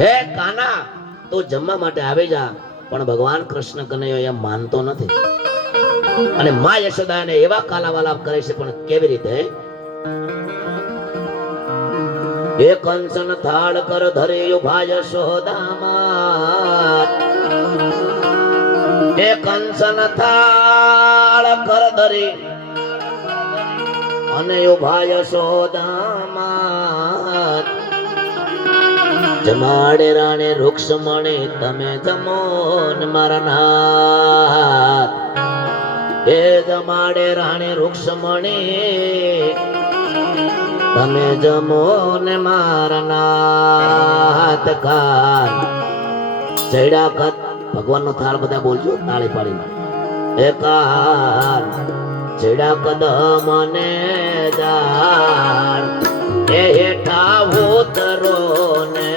હે કાના તું જમવા માટે આવી જા, પણ ભગવાન કૃષ્ણ કનૈયો એમ માનતો નથી અને મા યશોદાને એવા કાલાવાલાપ કરે છે, પણ કેવી રીતે? એ કંસન થાળ કર ધરે ઉભા યશોદામાં, એ કંસન થાળ કર ધરે અને ઉભા યશોદામાં, જમાડે રાણે રૂક્ષમણી તમે જમો ને મારા નાથ, એ જમાડે રાણે રૂક્ષમણી તમે જમો ને મારા નાથ. કાર ચૈડા કદ ભગવાનનો થાળ બધા બોલજો તાળી પાડીને. એ કાર ચૈડા કદ મને દાળ, એ હેઠા ઉતરો ને